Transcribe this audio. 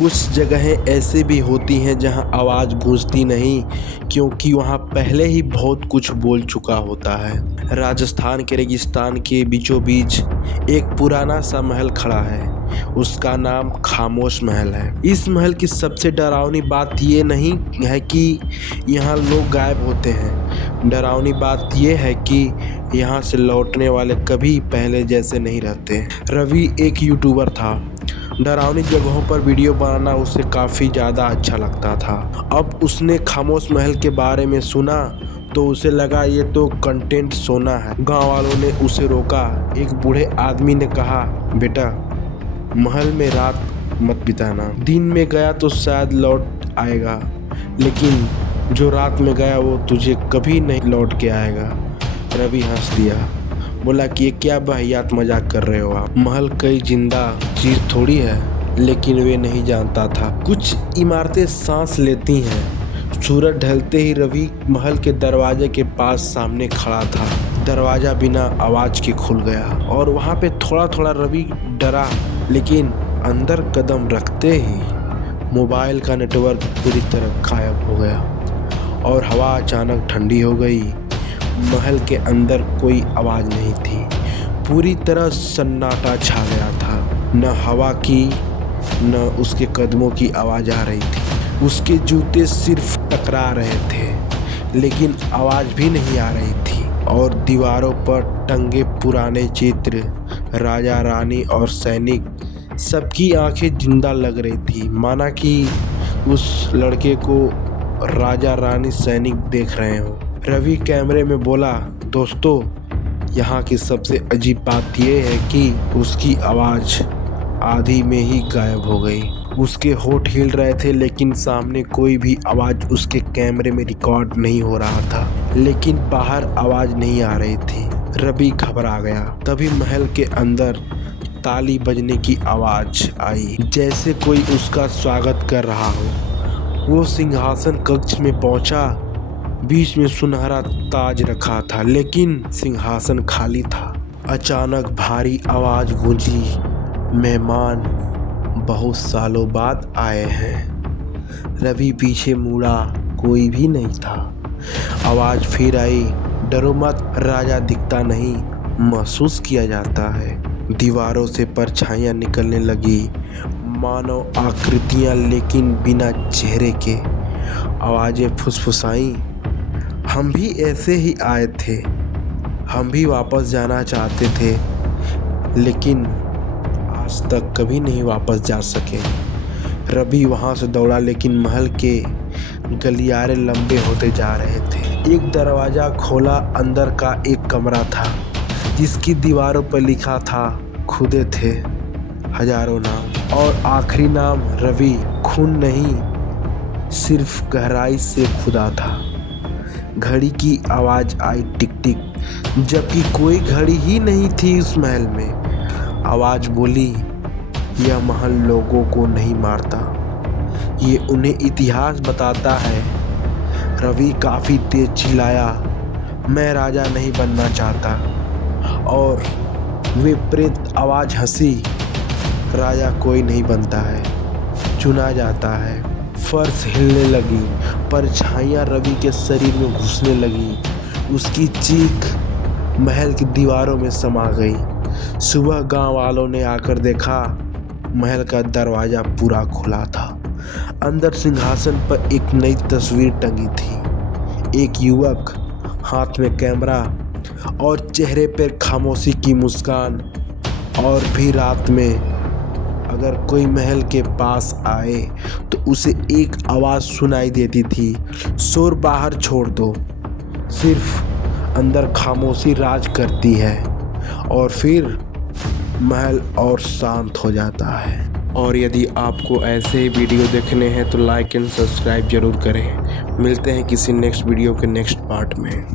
कुछ जगहें ऐसे भी होती हैं जहां आवाज़ गूंजती नहीं, क्योंकि वहां पहले ही बहुत कुछ बोल चुका होता है। राजस्थान के रेगिस्तान के बीचों बीच एक पुराना सा महल खड़ा है। उसका नाम खामोश महल है। इस महल की सबसे डरावनी बात ये नहीं है कि यहाँ लोग गायब होते हैं। डरावनी बात ये है कि यहाँ से लौटने वाले कभी पहले जैसे नहीं रहते। रवि एक यूट्यूबर था। डरावनी जगहों पर वीडियो बनाना उसे काफ़ी ज़्यादा अच्छा लगता था। अब उसने खामोश महल के बारे में सुना तो उसे लगा ये तो कंटेंट सोना है। गांव वालों ने उसे रोका। एक बूढ़े आदमी ने कहा, बेटा महल में रात मत बिताना। दिन में गया तो शायद लौट आएगा, लेकिन जो रात में गया वो तुझे कभी नहीं लौट के आएगा। रवि हंस दिया, बोला कि ये क्या वाहियात मजाक कर रहे हो आप। महल कई जिंदा चीज थोड़ी है, लेकिन वे नहीं जानता था कुछ इमारतें सांस लेती हैं। सूरज ढलते ही रवि महल के दरवाजे के पास सामने खड़ा था। दरवाजा बिना आवाज के खुल गया और वहां पे थोड़ा थोड़ा रवि डरा, लेकिन अंदर कदम रखते ही मोबाइल का नेटवर्क पूरी तरह गायब हो गया और हवा अचानक ठंडी हो गई। महल के अंदर कोई आवाज नहीं थी। पूरी तरह सन्नाटा छा गया था। न हवा की न उसके कदमों की आवाज आ रही थी। उसके जूते सिर्फ टकरा रहे थे, लेकिन आवाज भी नहीं आ रही थी। और दीवारों पर टंगे पुराने चित्र, राजा रानी और सैनिक, सबकी आंखें जिंदा लग रही थी, माना कि उस लड़के को राजा रानी सैनिक देख रहे हो। रवि कैमरे में बोला, दोस्तों यहाँ की सबसे अजीब बात यह है कि उसकी आवाज़ आधी में ही गायब हो गई। उसके होठ हिल रहे थे, लेकिन सामने कोई भी आवाज़ उसके कैमरे में रिकॉर्ड नहीं हो रहा था। लेकिन बाहर आवाज़ नहीं आ रही थी। रवि घबरा गया। तभी महल के अंदर ताली बजने की आवाज़ आई, जैसे कोई उसका स्वागत कर रहा हो। वो सिंहासन कक्ष में पहुंचा। बीच में सुनहरा ताज रखा था, लेकिन सिंहासन खाली था। अचानक भारी आवाज गूंजी, मेहमान बहुत सालों बाद आए हैं। रवि पीछे मुड़ा, कोई भी नहीं था। आवाज फिर आई, डरो मत, राजा दिखता नहीं, महसूस किया जाता है। दीवारों से परछाइयां निकलने लगी, मानव आकृतियां, लेकिन बिना चेहरे के। आवाजें फुसफुसाई, हम भी ऐसे ही आए थे, हम भी वापस जाना चाहते थे, लेकिन आज तक कभी नहीं वापस जा सके। रवि वहां से दौड़ा, लेकिन महल के गलियारे लंबे होते जा रहे थे। एक दरवाजा खोला। अंदर का एक कमरा था, जिसकी दीवारों पर लिखा था, खुदे थे हजारों नाम, और आखिरी नाम रवि। खून नहीं, सिर्फ गहराई से खुदा था। घड़ी की आवाज आई, टिक टिक, जबकि कोई घड़ी ही नहीं थी उस महल में। आवाज बोली, यह महल लोगों को नहीं मारता, ये उन्हें इतिहास बताता है। रवि काफी तेज चिल्लाया, मैं राजा नहीं बनना चाहता। और वे प्रेत आवाज हंसी, राजा कोई नहीं बनता है, चुना जाता है। फर्श हिलने लगी, परछाइयां रवि के शरीर में घुसने लगी। उसकी चीख महल की दीवारों में समा गई। सुबह गांव वालों ने आकर देखा, महल का दरवाजा पूरा खुला था। अंदर सिंहासन पर एक नई तस्वीर टंगी थी। एक युवक, हाथ में कैमरा और चेहरे पर खामोशी की मुस्कान। और भी रात में अगर कोई महल के पास आए तो उसे एक आवाज़ सुनाई देती थी, शोर बाहर छोड़ दो, सिर्फ अंदर खामोशी राज करती है। और फिर महल और शांत हो जाता है। और यदि आपको ऐसे ही वीडियो देखने हैं तो लाइक एंड सब्सक्राइब जरूर करें। मिलते हैं किसी नेक्स्ट वीडियो के नेक्स्ट पार्ट में।